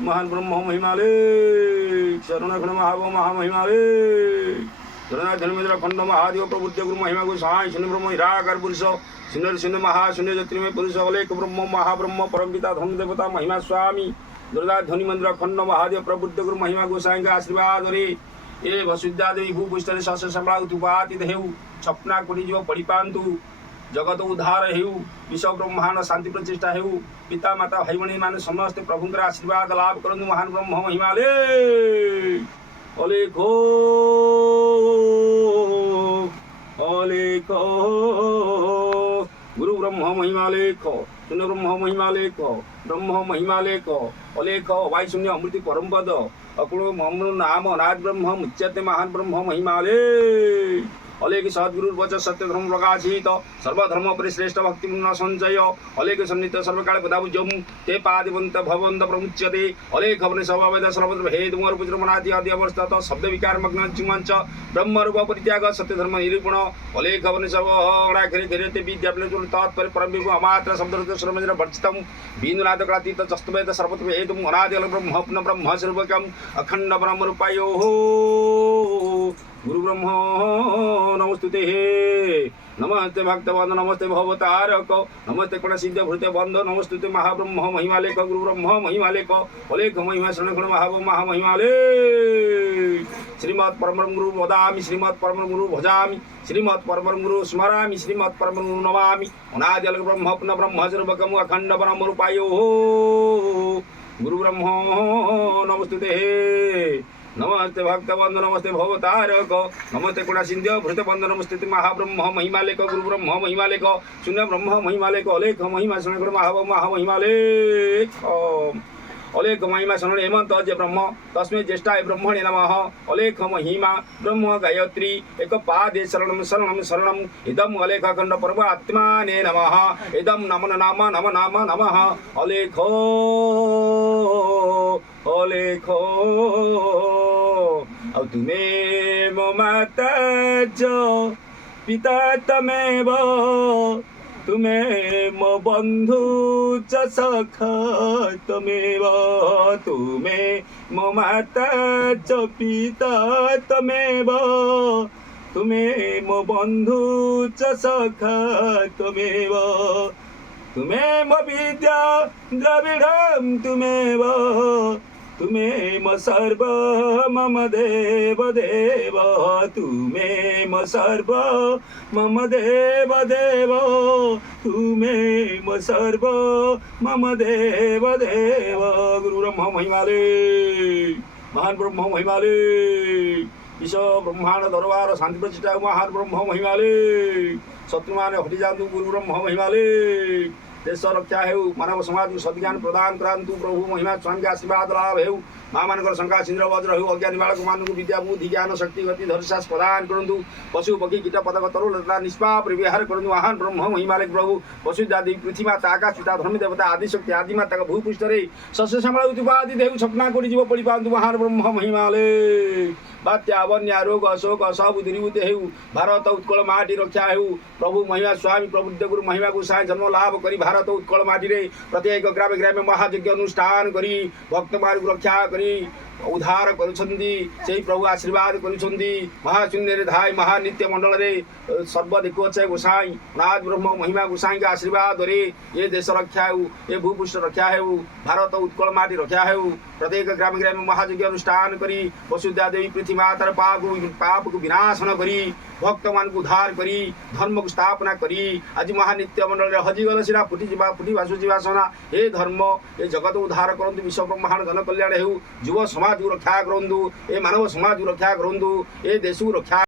महान ब्रह्म महिमाले शरणखंड महाव महामहिमाले शरण धर्मेंद्र खंड महादेव प्रबुद्ध गुरु महिमा गो साई शून्य ब्रह्म हिराकार पुरुष शून्य शून्य महाशून्य ज्योतिर्मय पुरुष अलेख ब्रह्म महाब्रह्म परम पिता धर्म देवता महिमा स्वामी दुर्गा ध्वनि मंदिर खंड महादेव प्रबुद्ध गुरु महिमा गोसाई का आशीर्वाद रे ए वसुद्धा देवी भूपुष्टर शस संबला उत्पादित हेउ छपना कोटी जीव पड़ी पांतु जगत उद्धार हेउ विश्व ब्रह्मांड शांति प्रतिष्ठा हेउ पिता माता भाई भणी मान समस्त प्रभुंकर आशीर्वाद लाभ करंतु महान ब्रह्म महिमाले अलेखो अलेखो गुरु ब्रह्म महिमालेख शून्य ब्रह्म महिमालेख ब्रह्म महिमालेख अलेख वायु शून्य अमृति परम पद अकुल नाम अनाद ब्रह्म मुच्यते महान ब्रह्म महिमाले अलेख सद्गुरु वच सत्य धर्म प्रकाशित सर्वधर्म परिश्रेष्ठ भक्ति संचय अलेख सन्नित सर्वकाल पदाबुजम ते पादिवंत भवंत प्रमुच्यते अलेख अपने सर्ववेद सर्वत्र भेद मोर पुत्र मनादि आदि अवस्था शब्द विकार मग्न चिमंच ब्रह्म रूप परित्याग सत्य धर्म निरूपण अलेख अपने सर्वड़ा खेरे खेरते विद्यापन तात्पर्य परम विभु अमात्र शब्द सर्वमेन्द्र वर्जितम बिंदुनाथ कलातीत चस्तवेद सर्वत्र भेद अनादि ब्रह्म ब्रह्म स्वरूपकम अखंड ब्रह्म रूपायो गुरु ब्रह्म नमस्तुते नमस्ते भक्तवंद नमस्ते भवतारक नमस्ते कोण सिद्ध भृत्य बंध नमस्तुते महाब्रह्म महिमालेख गुरु ब्रह्म महिमालेख अलेख महिमा शरणखंड महाव महामहिमाले श्रीमत् परम गुरु वदामि श्रीमत् परम गुरु भजामि श्रीमत् परम गुरु स्मरामि श्रीमत् परम गुरु नमामि अनादि ब्रह्म पुनः ब्रह्म स्वरूपकम अखंड ब्रह्म रूपायो गुरु ब्रह्म नमस्तुते नमस्ते भक्तबंध नमस्ते भवतारक नमस्ते कोण सिंध्य भृतबंध नमस्ते महाब्रह्म महिमालेख गुरु ब्रह्म महिमालेख शून्य ब्रह्म महिमालेख अलेख महिमा शरण महाव महामहिमालेख अलेख महिमा शरण हेमंत जे ब्रह्म तस्मै ज्येष्ठाय ब्रह्मणे नमः अलेख महिमा ब्रह्म गायत्री एक पादे शरणं शरणं शरणं इदम् अलेख अखंड परमात्माने नमः इदं नमः नाम नम नाम नमः अलेखो अलेखो अब तुम्हें मो माता जो पिता तमेव तुम्हें मो बंधु च सखा तमेव तुम्हें मो माता च पिता तमेव तुम्हें मो बंधु च सखा तमेव तुम्हें मो विद्या द्रविड़ं तुम्हें तुम्हें म सर्व मम देव देव तुम्हें म सर्व मम देव देव तुम्हें म सर्व मम देव देव गुरु ब्रह्म महिमाले महान ब्रह्म महिमाले विश्व ब्रह्मांड दरबार शांति प्रतिष्ठा महान ब्रह्म महिमाले शत्रुमान हटि जातु गुरु ब्रह्म महिमाले देश रक्षा हेउ मानव समाज को सद्ज्ञान प्रदान करांतु प्रभु महिमा स्वामी के आशीर्वाद लाभ हेउ माँ मानकर शंका सिंद्र वज्र हेउ अज्ञानी बालक मान विद्या बुद्धि ज्ञान शक्ति गति धर्षास प्रदान करंतु पशु पक्षी कीट पतंग तरुलता निष्पाप व्यवहार करंतु महान ब्रह्म महिमाले प्रभु वसुदादि पृथ्वी माता आकाश पिता धर्म देवता आदि शक्ति आदि माता भूपृष्ठ रे सस्य संबल उत्पादित हेउ सपना कोटि जीव पड़ी पांतु महान ब्रह्म महिमाले बात्या बन्या रोग अशोक सब दूरीभूत हेउ भारत उत्कल माटी रक्षा हेउ प्रभु महिमा स्वामी प्रबुद्ध गुरु महिमा गोसाई जन्म लाभ करी भारत उत्कल माटी रे प्रत्येक ग्रामे ग्रामे महायज्ञ अनुष्ठान करी भक्त मार्ग रक्षा करी उद्धार करुछन्ति सेही प्रभु आशीर्वाद करुछन्ति महाशून्य रे धाय महानित्य मंडल रे सर्व दिक्वचय गोसाई नाथ ब्रह्म महिमा गोसाई का आशीर्वाद रे ये देश रक्षा हेउ ये भूपृष्ठ रक्षा हेउ भारत उत्कल माटी रक्षा हेउ प्रत्येक ग्रामे ग्रामे महायज्ञ अनुष्ठान करी वसुधा देवी पृथ्वी मातार पाप को विनाशन करी भक्त मान को उद्धार करी धर्म को स्थापना करी आज महानित्य मंडल रे हजिगल सिना फुटी भासु जीवा सना हे धर्म ये जगत उद्धार करंतु विश्व ब्रह्मांड जन कल्याण हेउ युव समाज को रक्षा करंतु ए मानव समाज को रक्षा करंतु ए देश को रक्षा